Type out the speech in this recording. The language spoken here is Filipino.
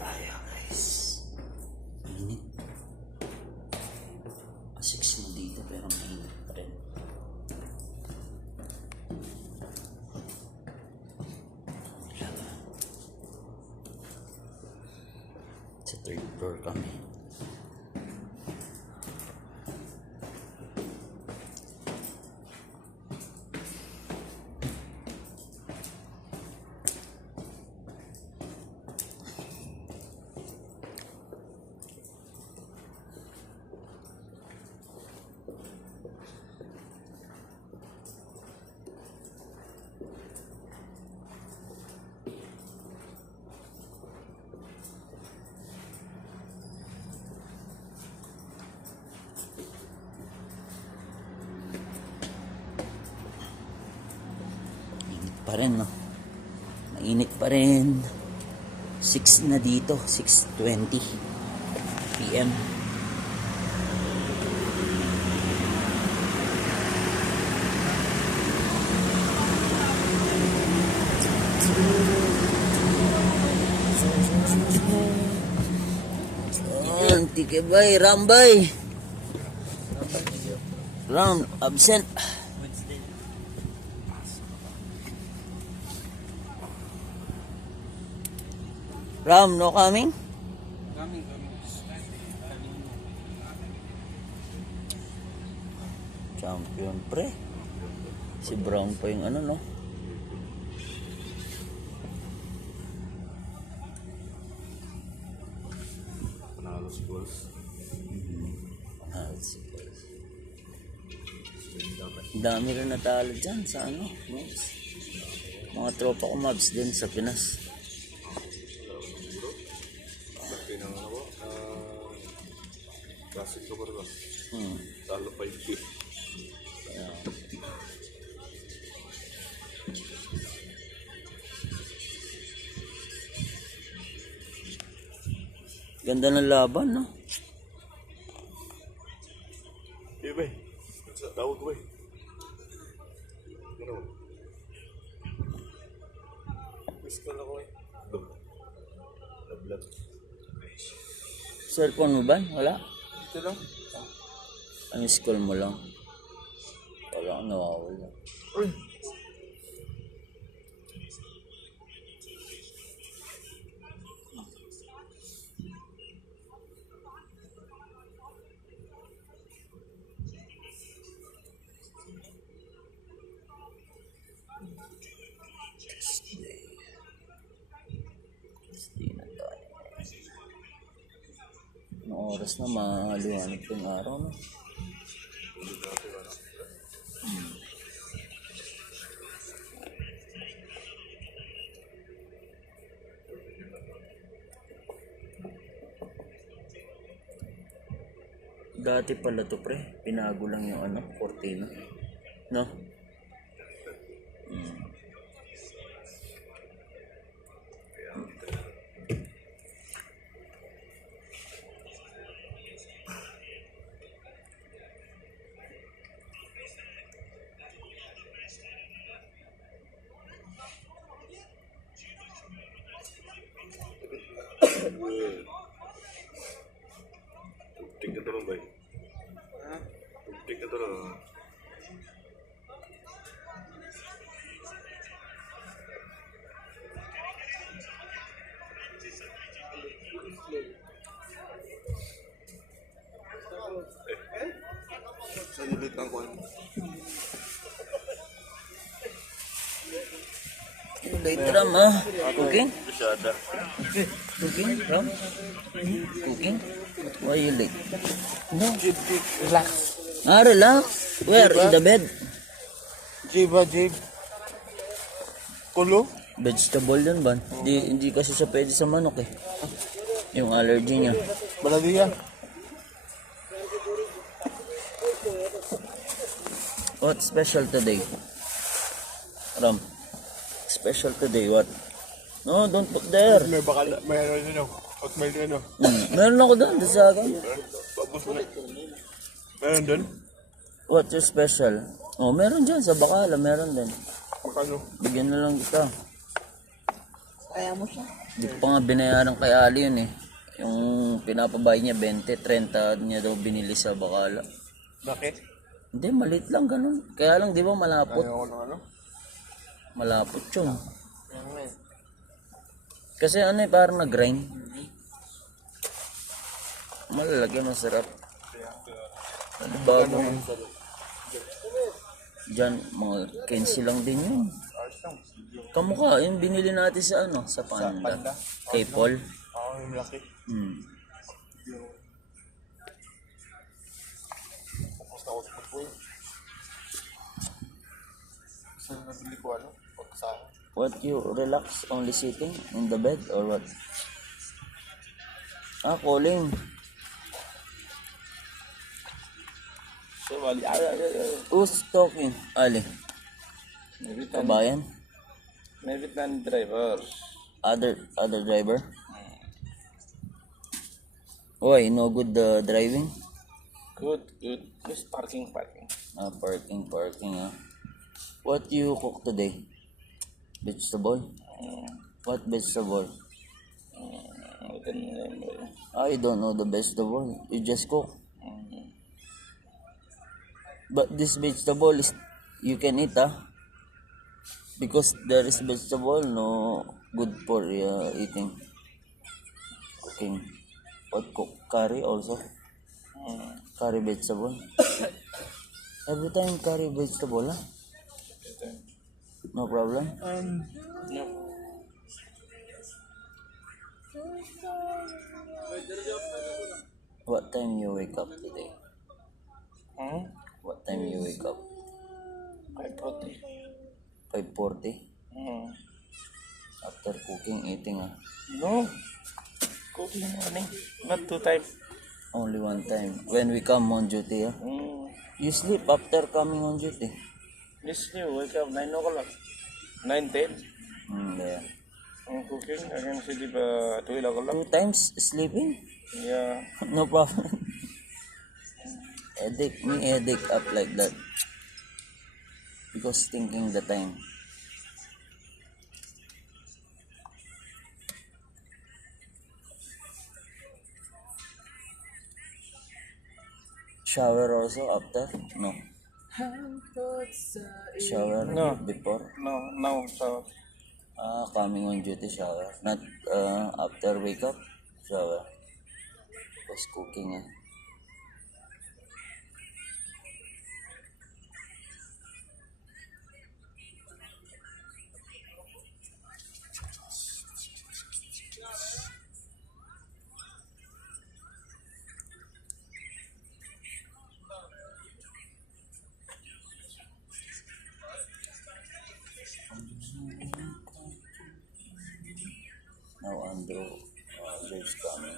tayo guys. Mainit. 6 na dito pero mainit pa rin. Sa 3rd floor kami. Pa rin, no? Mainit pa rin. 6 na dito, 6:20 PM. Tikibay, Rambay. Ram, absent. Ram, no coming? Coming. Champion, pre. Si Brown pa yung ano, no? Panalo si Bulls. Panalo si Bulls. Dami rin natalo dyan sa ano, Mavs. Mga tropa ko Mavs din sa Pinas. Classic ko ba rin ba? Hmm. Talo 5K. Yeah. Ganda ng laban, no? Eh, bay. Tawag ko, bay. Ano? Miss call ako, eh. Love. Cellphone mo ba? Wala? Ito lang. Ang school mo lang. Wala akong nawawala. Uy! Anong oras na maliwanag itong araw, no? Dati pala to, pre. Pinago lang yung ano, kortina. No? Tugtig na tulong, bay. Tugtig na tulong. Saan ulit ang kuhan? Late Ram, ah. Cooking? Masyada. Cooking, Ram? Cooking? Why you late? No. Relax. Ah, relax. Where? In the bed? Jib. Kulo? Vegetable yun ba? Hindi kasi siya pwede sa manok eh. Yung allergy niya. Baladi yan. What special today? Ram. Special today, what? No, don't put there. May bakal, may ano yun, oatmeal yun, Meron ako doon, sa akin. Pabos mo na. Meron dun? What's your special? Oh, meron dyan, sa Bacala, meron din. Magkano? Bigyan na lang kita. Kaya mo siya. Hindi ko pa nga binayaran kay Ali yun eh. Yung pinapabay niya 20, 30 niya daw binili sa Bacala. Bakit? Hindi, maliit lang ganun. Kaya lang di ba malapot? Ayaw ko ng ano? Malapot yun. Ayaw mo eh. Kasi ano eh, parang nag-grind. Malalagyan, masarap. Ano bago? Diyan, mga 15 lang din yun. Ayos lang. Kamukha, yung binili natin sa ano, sa Panda. Panda? Kay Paul. Oo, yung laki. Tapos na ako sa football. Gusto na nabili ko ano? Pagkasama. What, you relax only sitting in the bed or what? Calling. So, wali. Who's talking? Ali. Kabayan? Maybe tan driver. Other driver? Why, no good driving? Good. Just parking. Parking ah. What you cook today? Vegetable? What vegetable? I don't know the vegetable. You just cook. But this vegetable is you can eat because there is vegetable no good for eating. Cooking. What cook? Curry also? Curry vegetable? Every time curry vegetable No problem? No. What time you wake up today? What time you wake up? 5:40. 5:40? After cooking, eating No. Cooking morning. Not 2 times. Only one time. When we come on duty You sleep after coming on duty? Yes, you wake up 9 o'clock. 9:10. Yeah. Cooking. I can sleep 12 o'clock. 2 times sleeping? Yeah. No problem. Headache up like that. Because thinking the time. Shower also after? No. Shower No. before? No. So, Coming on duty shower. Not after wake up shower. Was cooking Now Andrew is coming.